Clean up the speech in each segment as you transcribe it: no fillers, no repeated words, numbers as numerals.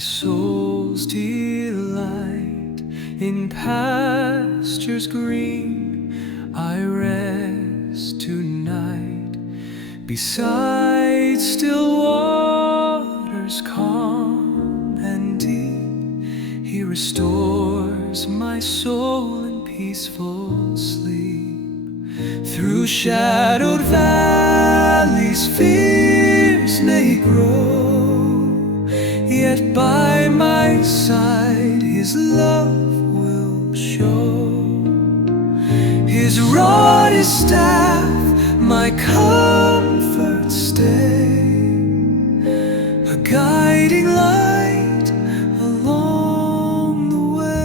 soul's delight. In pastures green I rest tonight, beside still waters calm and deep. He restores my soul in peaceful sleep. Through shadowed valleys fears may grow, yet by my side His love will show. His rod, His staff, my comfort stay, a guiding light along the way.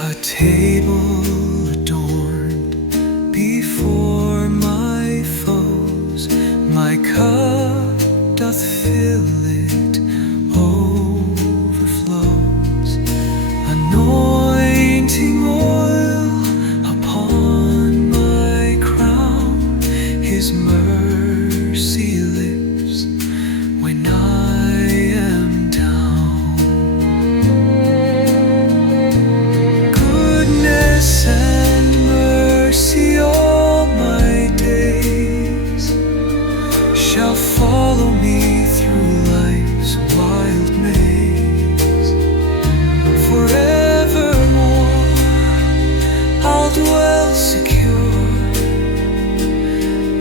A table adorned before my foes, my cup doth fill, it overflows. Anointing oil upon my crown, His mercy lives when I am down. Goodness and mercy all my days shall follow me through life's wild maze. Forevermore I'll dwell secure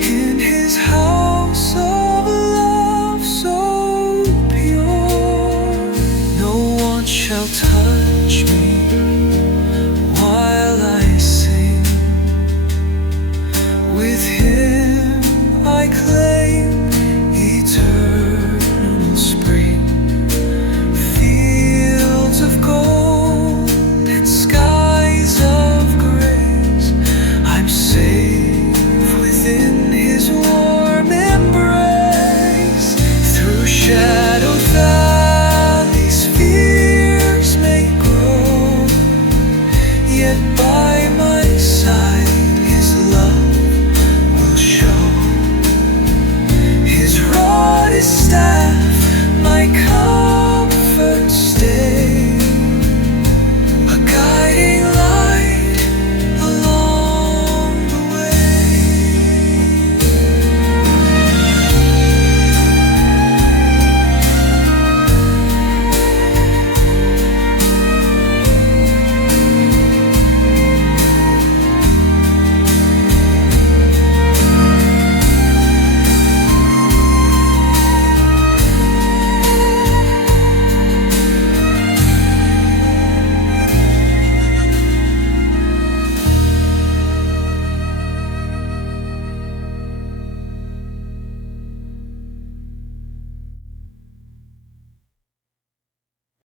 in His house of love so pure. No one shall touch me while I sing. With Him I claim eternal spring, fields of gold and skies of grace. I'm safe within His warm embrace. Through shadowed valleys fears may grow, yet by